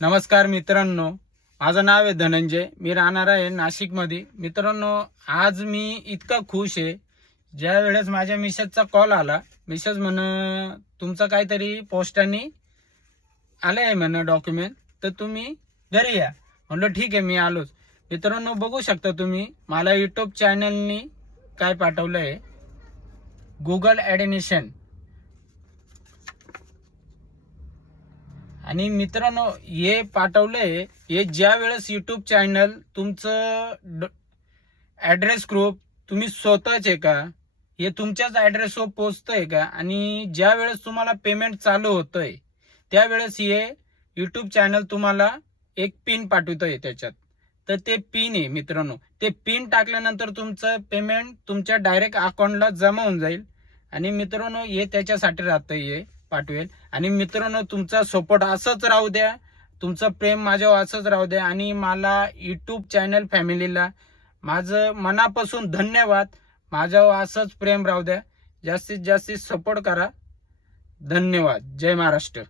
नमस्कार मित्रांनो, माझं नाव आहे धनंजय. मी राहणार आहे नाशिकमध्ये. मित्रांनो, आज मी इतका खुश आहे. ज्या वेळेस माझ्या मिसेसचा कॉल आला, मिसेस म्हण तुमचं काहीतरी पोस्टाने आलं आहे म्हण डॉक्युमेंट, तर तुम्ही घरी या. म्हणलं ठीक आहे, मी आलोच. मित्रांनो, बघू शकता तुम्ही, मला यूट्यूब चॅनलनी काय पाठवलं आहे, गुगल ॲडमिशन. आणि मित्रांनो, हे पाठवलंय, हे ज्या वेळेस यूट्यूब चॅनल तुमचं ॲड्रेस ग्रुप तुम्ही स्वतःच आहे का, हे तुमच्याच ॲड्रेसवर पोचतंय का, आणि ज्या वेळेस तुम्हाला पेमेंट चालू होतंय त्यावेळेस हे यूट्यूब चॅनल तुम्हाला एक पिन पाठवतंय त्याच्यात. तर ते पिन आहे मित्रांनो. ते पिन टाकल्यानंतर तुमचं पेमेंट तुमच्या डायरेक्ट अकाउंटला जमा होऊन जाईल. आणि मित्रांनो, हे त्याच्यासाठी राहतं, हे पाठवेल. आणि मित्रांनो, तुमचा सपोर्ट असंच राहू द्या, तुमचं प्रेम माझ्यावर असंच राहू द्या. आणि मला यूट्यूब चॅनल फॅमिलीला माझं मनापासून धन्यवाद. माझ्यावर असंच प्रेम राहू द्या. जास्तीत जास्त सपोर्ट करा. धन्यवाद. जय महाराष्ट्र.